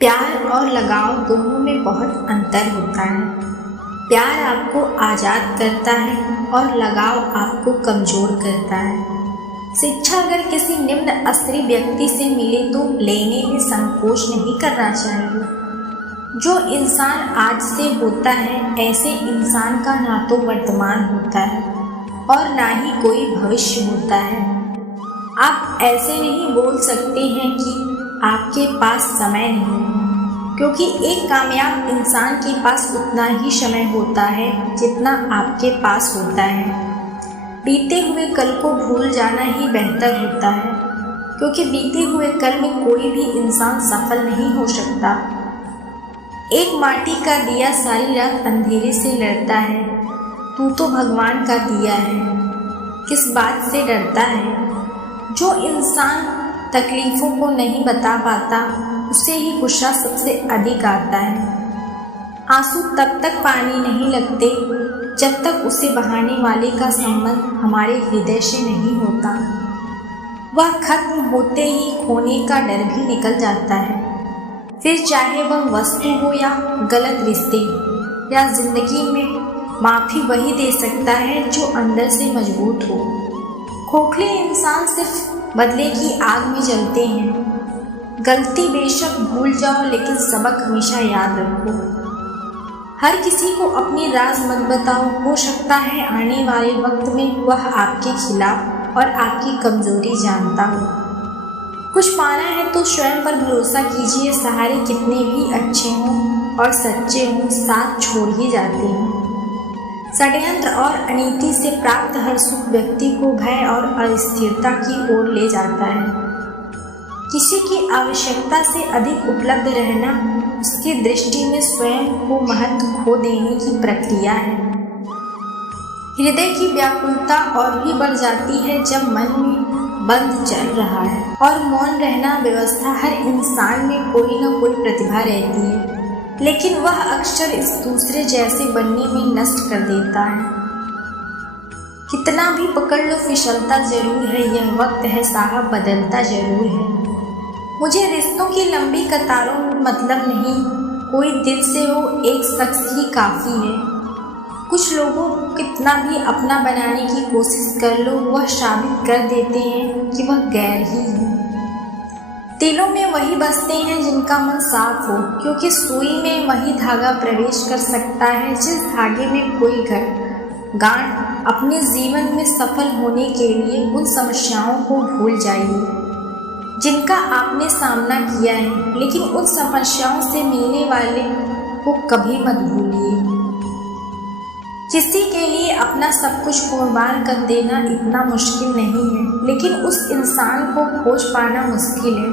प्यार और लगाव दोनों में बहुत अंतर होता है। प्यार आपको आज़ाद करता है और लगाव आपको कमज़ोर करता है। शिक्षा अगर किसी निम्न स्तरीय व्यक्ति से मिले तो लेने में संकोच नहीं करना चाहिए। जो इंसान आज से होता है, ऐसे इंसान का ना तो वर्तमान होता है और ना ही कोई भविष्य होता है। आप ऐसे नहीं बोल सकते हैं कि आपके पास समय नहीं है, क्योंकि एक कामयाब इंसान के पास उतना ही समय होता है जितना आपके पास होता है। बीते हुए कल को भूल जाना ही बेहतर होता है, क्योंकि बीते हुए कल में कोई भी इंसान सफल नहीं हो सकता। एक माटी का दिया सारी रात अंधेरे से लड़ता है, तू तो भगवान का दिया है, किस बात से डरता है। जो इंसान तकलीफ़ों को नहीं बता पाता, उसे ही गुस्सा सबसे अधिक आता है। आंसू तब तक पानी नहीं लगते जब तक उसे बहाने वाले का संबंध हमारे हृदय से नहीं होता। वह खत्म होते ही खोने का डर भी निकल जाता है, फिर चाहे वह वस्तु हो या गलत रिश्ते या जिंदगी में। माफ़ी वही दे सकता है जो अंदर से मजबूत हो। खोखले इंसान सिर्फ बदले की आग में जलते हैं। गलती बेशक भूल जाओ, लेकिन सबक हमेशा याद रखो। हर किसी को अपनी राज मत बताओ, हो सकता है आने वाले वक्त में वह आपके खिलाफ और आपकी कमजोरी जानता हो। कुछ पाना है तो स्वयं पर भरोसा कीजिए। सहारे कितने भी अच्छे हों और सच्चे हों, साथ छोड़ ही जाते हैं। षड्यंत्र और अनीति से प्राप्त हर सुख व्यक्ति को भय और अस्थिरता की ओर ले जाता है। किसी की आवश्यकता से अधिक उपलब्ध रहना उसकी दृष्टि में स्वयं को महत्व खो देने की प्रक्रिया है। हृदय की व्याकुलता और भी बढ़ जाती है जब मन में बंद चल रहा है और मौन रहना व्यवस्था। हर इंसान में कोई न कोई प्रतिभा रहती है, लेकिन वह अक्सर इस दूसरे जैसे बनने में नष्ट कर देता है। कितना भी पकड़ लो फिसलता जरूर है, यह वक्त है साहब बदलता जरूर है। मुझे रिश्तों की लंबी कतारों में मतलब नहीं, कोई दिल से हो एक शख्स ही काफ़ी है। कुछ लोगों को कितना भी अपना बनाने की कोशिश कर लो, वह साबित कर देते हैं कि वह गैर ही है। दिलों में वही बसते हैं जिनका मन साफ हो, क्योंकि सुई में वही धागा प्रवेश कर सकता है जिस धागे में कोई गांठ। अपने जीवन में सफल होने के लिए उन समस्याओं को भूल जाइए जिनका आपने सामना किया है, लेकिन उन समस्याओं से मिलने वाले को कभी मत भूलिए। किसी के लिए अपना सब कुछ कुर्बान कर देना इतना मुश्किल नहीं है, लेकिन उस इंसान को खोज पाना मुश्किल है।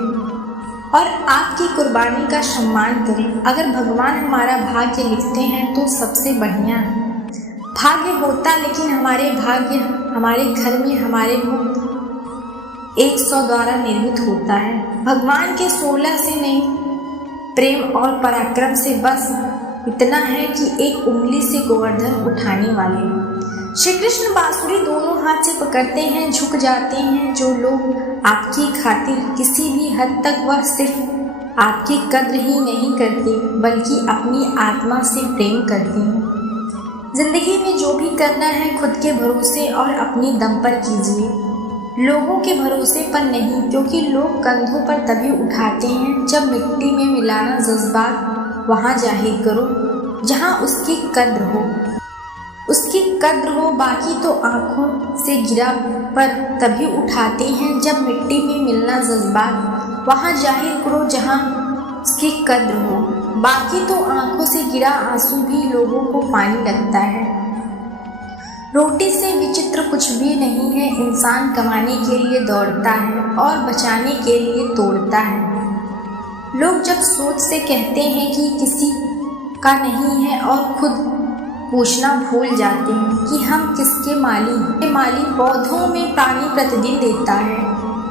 और आपकी कुर्बानी का सम्मान करें। अगर भगवान हमारा भाग्य लिखते हैं तो सबसे बढ़िया भाग्य होता, लेकिन हमारे भाग्य हमारे घर में हमारे मुक्त 100 द्वारा निर्मित होता है। भगवान के 16 से नहीं, प्रेम और पराक्रम से बस इतना है कि एक उंगली से गोवर्धन उठाने वाले। श्री कृष्ण बांसुरी दोनों हाथ से पकड़ते हैं, झुक जाते हैं। जो लोग आपकी खातिर किसी भी हद तक वह सिर्फ आपकी कद्र ही नहीं करते, बल्कि अपनी आत्मा से प्रेम करते हैं। जिंदगी में जो भी करना है खुद के भरोसे और अपनी दम पर कीजिए, लोगों के भरोसे पर नहीं, क्योंकि लोग कंधों पर तभी उठाते हैं जब मिट्टी में मिलाना जज्बात वहाँ जाहिर करो जहाँ उसकी कद्र हो। उसकी कद्र हो, बाकी तो आँखों से गिरा पर तभी उठाते हैं जब मिट्टी में मिलना जज्बात वहाँ जाहिर करो जहाँ उसकी कद्र हो। बाकी तो आँखों से गिरा आंसू भी लोगों को पानी लगता है। रोटी से विचित्र कुछ भी नहीं है। इंसान कमाने के लिए दौड़ता है और बचाने के लिए तोड़ता है। लोग जब सोच से कहते हैं कि किसी का नहीं है और खुद पूछना भूल जाते हैं कि हम किसके माली। माली पौधों में पानी प्रतिदिन देता है,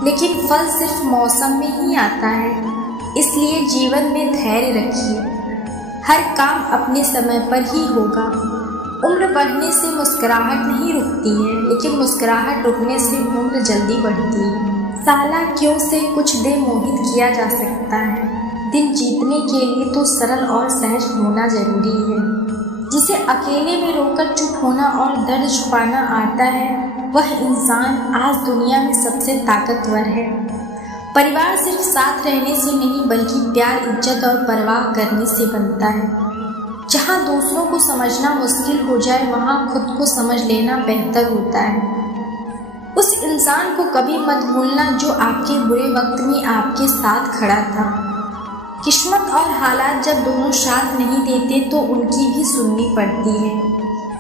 लेकिन फल सिर्फ मौसम में ही आता है। इसलिए जीवन में धैर्य रखिए, हर काम अपने समय पर ही होगा। उम्र बढ़ने से मुस्कुराहट नहीं रुकती है, लेकिन मुस्कुराहट रुकने से उम्र जल्दी बढ़ती है। साला क्यों से कुछ देर मोहित किया जा सकता है, दिल जीतने के लिए तो सरल और सहज होना जरूरी है। जिसे अकेले में रोकर चुप होना और दर्द छुपाना आता है, वह इंसान आज दुनिया में सबसे ताकतवर है। परिवार सिर्फ साथ रहने से नहीं बल्कि प्यार, इज्जत और परवाह करने से बनता है। जहाँ दूसरों को समझना मुश्किल हो जाए, वहाँ खुद को समझ लेना बेहतर होता है। उस इंसान को कभी मत भूलना जो आपके बुरे वक्त में आपके साथ खड़ा था। किस्मत और हालात जब दोनों साथ नहीं देते तो उनकी भी सुननी पड़ती है,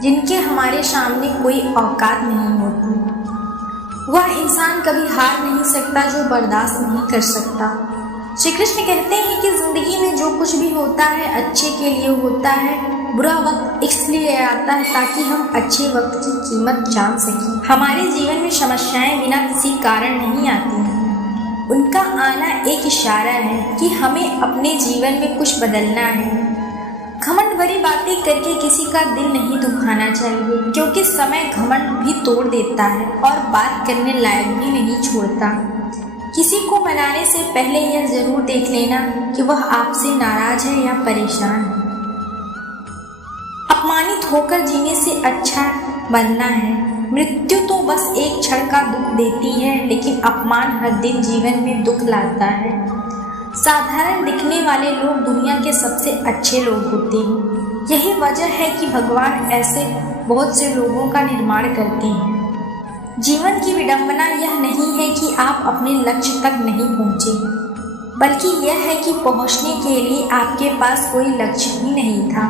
जिनके हमारे सामने कोई औकात नहीं होती। वह इंसान कभी हार नहीं सकता जो बर्दाश्त नहीं कर सकता। श्री कृष्ण कहते हैं कि जिंदगी में जो कुछ भी होता है अच्छे के लिए होता है। बुरा वक्त इसलिए आता है ताकि हम अच्छे वक्त की कीमत जान सकें। हमारे जीवन में समस्याएं बिना किसी कारण नहीं आती हैं। उनका आना एक इशारा है कि हमें अपने जीवन में कुछ बदलना है। घमंड भरी बातें करके किसी का दिल नहीं दुखाना चाहिए, क्योंकि समय घमंड भी तोड़ देता है और बात करने लायक भी नहीं छोड़ता। किसी को मनाने से पहले यह जरूर देख लेना कि वह आपसे नाराज है या परेशान है। अपमानित होकर जीने से अच्छा बनना है। मृत्यु तो बस एक क्षण का दुख देती है, लेकिन अपमान हर दिन जीवन में दुख लाता है। साधारण दिखने वाले लोग दुनिया के सबसे अच्छे लोग होते हैं। यही वजह है कि भगवान ऐसे बहुत से लोगों का निर्माण करते हैं। जीवन की विडंबना यह नहीं है कि आप अपने लक्ष्य तक नहीं पहुँचे, बल्कि यह है कि पहुँचने के लिए आपके पास कोई लक्ष्य ही नहीं था।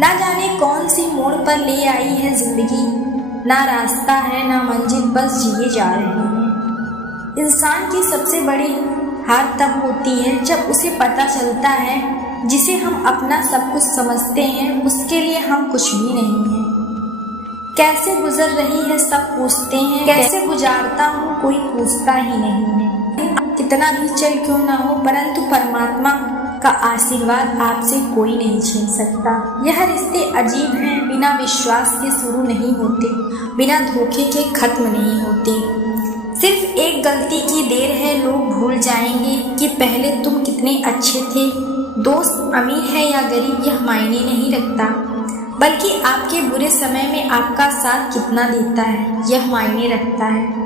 ना जाने कौन सी मोड़ पर ले आई है जिंदगी, ना रास्ता है ना मंजिल, बस जिए जा रहे हैं। इंसान की सबसे बड़ी हार तब होती है जब उसे पता चलता है जिसे हम अपना सब कुछ समझते हैं उसके लिए हम कुछ भी नहीं हैं। कैसे गुजर रही है सब पूछते हैं, कैसे गुजारता हूँ कोई पूछता ही नहीं है। कितना भी चल क्यों ना हो, परंतु परमात्मा का आशीर्वाद आपसे कोई नहीं छीन सकता। यह रिश्ते अजीब हैं, बिना विश्वास के शुरू नहीं होते, बिना धोखे के खत्म नहीं होते। सिर्फ एक गलती की देर है, लोग भूल जाएंगे कि पहले तुम कितने अच्छे थे। दोस्त अमीर है या गरीब यह मायने नहीं रखता, बल्कि आपके बुरे समय में आपका साथ कितना देता है यह मायने रखता है।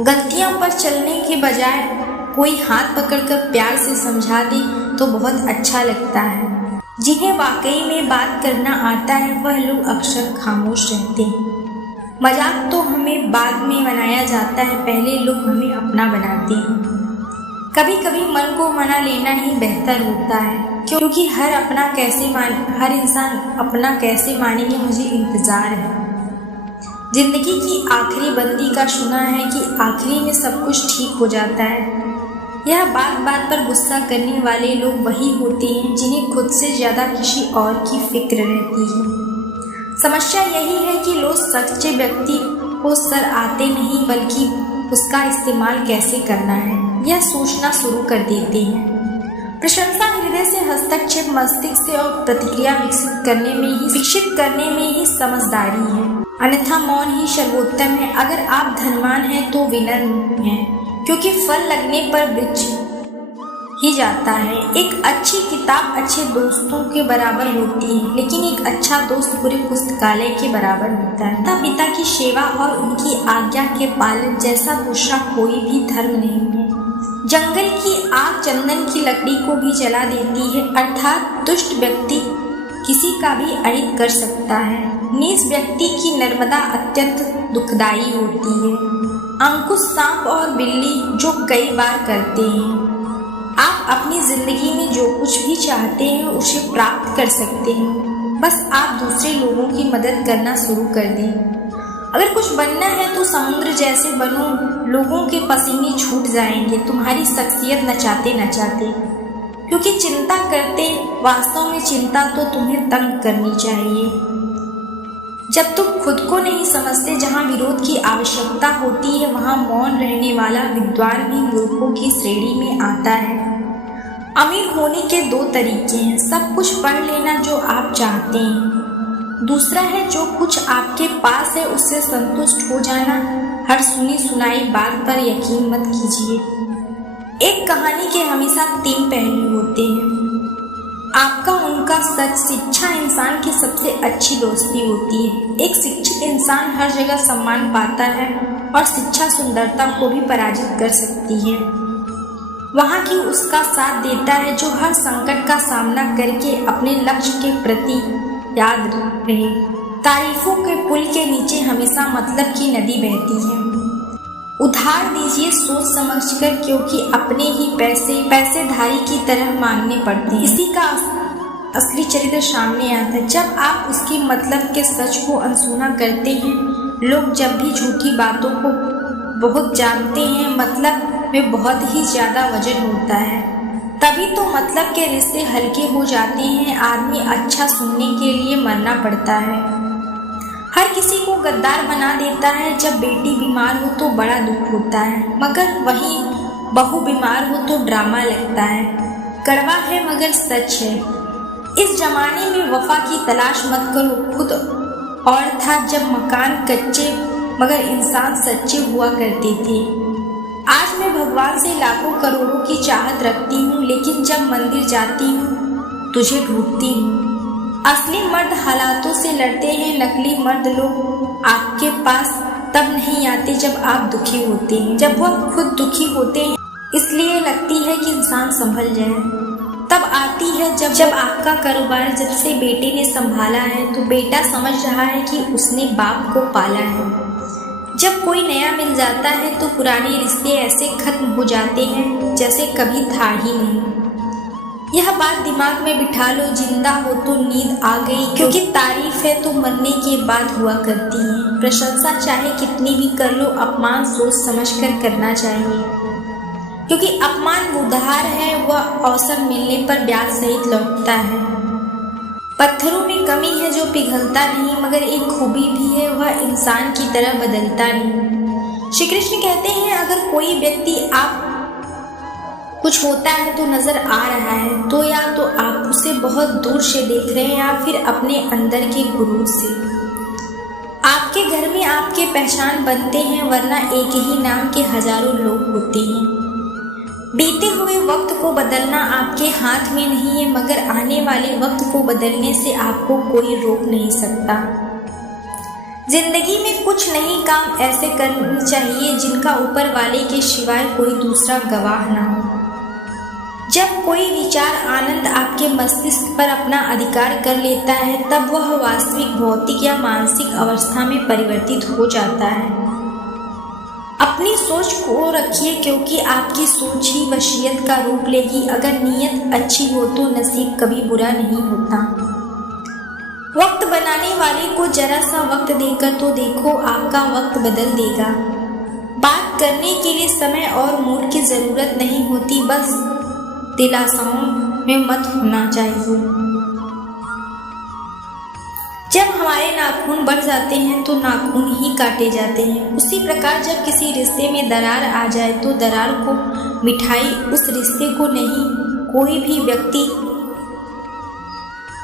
गलतियों पर चलने के बजाय कोई हाथ पकड़कर प्यार से समझा दे तो बहुत अच्छा लगता है। जिन्हें वाकई में बात करना आता है वह लोग अक्सर खामोश रहते हैं। मजाक तो हमें बाद में बनाया जाता है, पहले लोग हमें अपना बनाते हैं। कभी कभी मन को मना लेना ही बेहतर होता है, क्योंकि हर इंसान अपना कैसे मानेंगे मुझे इंतज़ार है। जिंदगी की आखिरी बंदी का सुना है कि आखिरी में सब कुछ ठीक हो जाता है। यह बात बात पर गुस्सा करने वाले लोग वही होते हैं जिन्हें खुद से ज़्यादा किसी और की फिक्र रहती है। समस्या यही है कि लोग सच्चे व्यक्ति को सर आते नहीं, बल्कि उसका इस्तेमाल कैसे करना है यह सोचना शुरू कर देते हैं। प्रशंसा हृदय से, हस्तक्षेप मस्तिष्क से और प्रतिक्रिया विकसित करने में ही समझदारी है। अन्यथा मौन ही सर्वोत्तम है। अगर आप धनवान हैं तो विनम्र हैं, क्योंकि फल लगने पर वृक्ष ही जाता है। एक अच्छी किताब अच्छे दोस्तों के बराबर होती है, लेकिन एक अच्छा दोस्त पूरे पुस्तकालय के बराबर होता है। माता पिता की सेवा और उनकी आज्ञा के पालन जैसा दूसरा कोई भी धर्म नहीं है। जंगल की आग चंदन की लकड़ी को भी जला देती है, अर्थात दुष्ट व्यक्ति किसी का भी अहित कर सकता है। नीच व्यक्ति की नर्मदा अत्यंत दुखदायी होती है। अंकुश सांप और बिल्ली जो कई बार करते हैं। आप अपनी जिंदगी में जो कुछ भी चाहते हैं उसे प्राप्त कर सकते हैं, बस आप दूसरे लोगों की मदद करना शुरू कर दें। अगर कुछ बनना है तो समुद्र जैसे बनो, लोगों के पसीने छूट जाएंगे तुम्हारी शख्सियत नचाते नचाते, क्योंकि चिंता करते वास्तव में चिंता तो तुम्हें तंग करनी चाहिए। जब तुम खुद को नहीं समझते, जहाँ विरोध की आवश्यकता होती है वहाँ मौन रहने वाला विद्वान भी मूर्खों की श्रेणी में आता है। अमीर होने के दो तरीके हैं, सब कुछ पढ़ लेना जो आप चाहते हैं, दूसरा है जो कुछ आपके पास है उससे संतुष्ट हो जाना। हर सुनी सुनाई बात पर यकीन मत कीजिए। एक कहानी के हमेशा 3 पहलू होते हैं। आपका उनका सच। शिक्षा इंसान की सबसे अच्छी दोस्ती होती है। एक शिक्षित इंसान हर जगह सम्मान पाता है और शिक्षा सुंदरता को भी पराजित कर सकती है। वहाँ की उसका साथ देता है जो हर संकट का सामना करके अपने लक्ष्य के प्रति याद रहे। तारीफों के पुल के नीचे हमेशा मतलब की नदी बहती है। उधार दीजिए सोच समझकर, क्योंकि अपने ही पैसेधारी की तरह मांगने पड़ते हैं। इसी का असली चरित्र सामने आता है जब आप उसकी मतलब के सच को अनसुना करते हैं। लोग जब भी झूठी बातों को बहुत जानते हैं, मतलब में बहुत ही ज़्यादा वजन होता है, तभी तो मतलब के रिश्ते हल्के हो जाते हैं। आदमी अच्छा सुनने के लिए मरना पड़ता है। हर किसी को गद्दार बना देता है। जब बेटी बीमार हो तो बड़ा दुख होता है, मगर वहीं बहू बीमार हो तो ड्रामा लगता है। कड़वा है मगर सच है। इस जमाने में वफा की तलाश मत करो। खुद और था जब मकान कच्चे मगर इंसान सच्चे हुआ करते थे। आज मैं भगवान से लाखों करोड़ों की चाहत रखती हूँ, लेकिन जब मंदिर जाती हूँ तुझे ढूंढती हूँ। असली मर्द हालातों से लड़ते हैं, नकली मर्द लोग आपके पास तब नहीं आते जब आप दुखी होते हैं। जब वह खुद दुखी होते हैं इसलिए लगती है कि इंसान संभल जाए, तब आती है जब आपका कारोबार जब से बेटे ने संभाला है तो बेटा समझ रहा है कि उसने बाप को पाला है। जब कोई नया मिल जाता है तो पुराने रिश्ते ऐसे खत्म हो जाते हैं जैसे कभी था ही नहीं। यह बात दिमाग में बिठा लो, जिंदा हो तो नींद आ गई, क्योंकि तारीफ है तो मरने के बाद हुआ करती है। प्रशंसा चाहे कितनी भी कर लो, अपमान सोच समझकर करना चाहिए, क्योंकि अपमान उधार है, वह अवसर मिलने पर ब्याज सहित लौटता है। पत्थरों में कमी है जो पिघलता नहीं, मगर एक खूबी भी है, वह इंसान की तरह बदलता नहीं। श्री कृष्ण कहते हैं अगर कोई व्यक्ति आप कुछ होता है तो नजर आ रहा है तो या तो आप उसे बहुत दूर से देख रहे हैं या फिर अपने अंदर के गुरूर से। आपके घर में आपके पहचान बनते हैं, वरना एक ही नाम के हजारों लोग होते हैं। बीते हुए वक्त को बदलना आपके हाथ में नहीं है, मगर आने वाले वक्त को बदलने से आपको कोई रोक नहीं सकता। जिंदगी में कुछ नहीं काम ऐसे करने चाहिए जिनका ऊपर वाले के सिवाय कोई दूसरा गवाह ना हो। जब कोई विचार आनंद आपके मस्तिष्क पर अपना अधिकार कर लेता है तब वह वास्तविक भौतिक या मानसिक अवस्था में परिवर्तित हो जाता है। अपनी सोच को रखिए, क्योंकि आपकी सोच ही वसीयत का रूप लेगी। अगर नीयत अच्छी हो तो नसीब कभी बुरा नहीं होता। वक्त बनाने वाले को जरा सा वक्त देकर तो देखो, आपका वक्त बदल देगा। बात करने के लिए समय और मूड की जरूरत नहीं होती, बस दिलासाओं में मत होना चाहिए। जब हमारे नाखून बढ़ जाते हैं तो नाखून ही काटे जाते हैं। उसी प्रकार जब किसी रिश्ते में दरार आ जाए तो दरार को मिठाई उस रिश्ते को नहीं। कोई भी व्यक्ति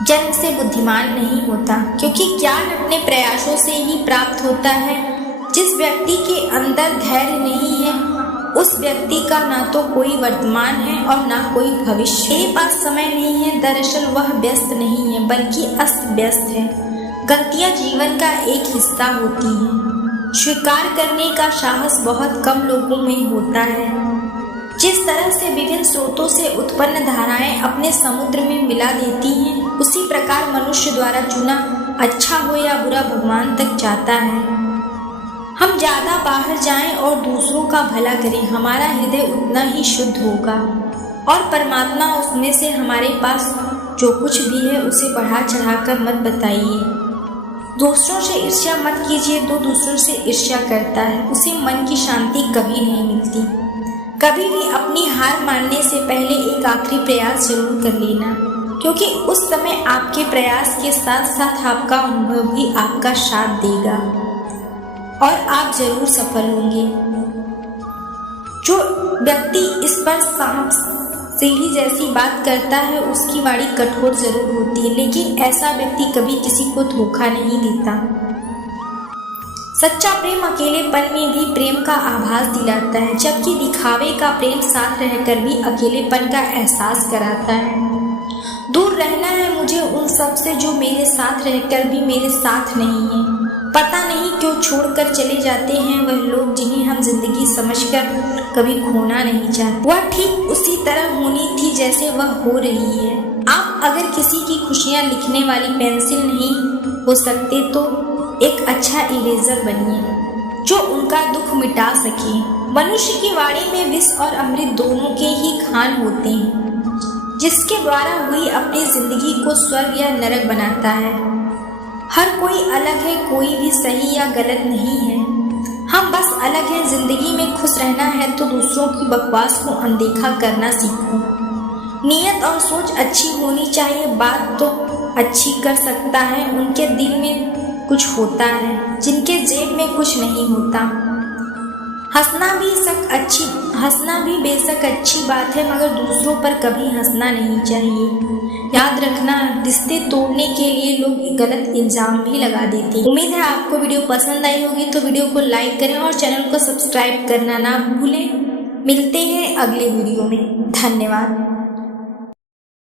जन्म से बुद्धिमान नहीं होता, क्योंकि ज्ञान अपने प्रयासों से ही प्राप्त होता है। जिस व्यक्ति के अंदर धैर्य नहीं है उस व्यक्ति का ना तो कोई वर्तमान है और ना कोई भविष्य। मेरे पास समय नहीं है, दरअसल वह व्यस्त नहीं है बल्कि अस्त व्यस्त है। गलतियां जीवन का एक हिस्सा होती हैं। स्वीकार करने का साहस बहुत कम लोगों में होता है। जिस तरह से विभिन्न स्रोतों से उत्पन्न धाराएं अपने समुद्र में मिला देती हैं, उसी प्रकार मनुष्य द्वारा चुना अच्छा हो या बुरा भगवान तक जाता है। हम ज़्यादा बाहर जाएं और दूसरों का भला करें, हमारा हृदय उतना ही शुद्ध होगा और परमात्मा उसमें से हमारे पास जो कुछ भी है उसे बढ़ा चढ़ाकर मत बताइए। दूसरों से ईर्ष्या मत कीजिए, जो दूसरों से ईर्ष्या करता है उसे मन की शांति कभी नहीं मिलती। कभी भी अपनी हार मानने से पहले एक आखिरी प्रयास जरूर कर लेना, क्योंकि उस समय आपके प्रयास के साथ साथ आपका अनुभव भी आपका साथ देगा और आप जरूर सफल होंगे। जो व्यक्ति इस पर सांप सीढ़ी जैसी बात करता है उसकी वाणी कठोर जरूर होती है, लेकिन ऐसा व्यक्ति कभी किसी को धोखा नहीं देता। सच्चा प्रेम अकेलेपन में भी प्रेम का आभास दिलाता है, जबकि दिखावे का प्रेम साथ रहकर भी अकेलेपन का एहसास कराता है। दूर रहना है मुझे उन सब से जो मेरे साथ रहकर भी मेरे साथ नहीं है। पता नहीं क्यों छोड़कर चले जाते हैं वह लोग जिन्हें हम जिंदगी समझकर कभी खोना नहीं चाहते। वह ठीक उसी तरह होनी थी जैसे वह हो रही है। आप अगर किसी की खुशियाँ लिखने वाली पेंसिल नहीं हो सकते तो एक अच्छा इरेजर बनिए जो उनका दुख मिटा सके। मनुष्य की वाणी में विष और अमृत दोनों के ही खान होते हैं, जिसके द्वारा हुई अपनी जिंदगी को स्वर्ग या नरक बनाता है। हर कोई अलग है, कोई भी सही या गलत नहीं है। हम बस अलग हैं। जिंदगी में खुश रहना है तो दूसरों की बकवास को अनदेखा करना सीखो। नीयत और सोच अच्छी होनी चाहिए। बात तो अच्छी कर सकता है उनके दिल में कुछ होता है जिनके जेब में कुछ नहीं होता। हंसना भी बेशक अच्छी बात है, मगर दूसरों पर कभी हंसना नहीं चाहिए। याद रखना, रिश्ते तोड़ने के लिए लोग गलत इल्जाम भी लगा देते हैं। उम्मीद है आपको वीडियो पसंद आई होगी, तो वीडियो को लाइक करें और चैनल को सब्सक्राइब करना ना भूलें। मिलते हैं अगले वीडियो में। धन्यवाद।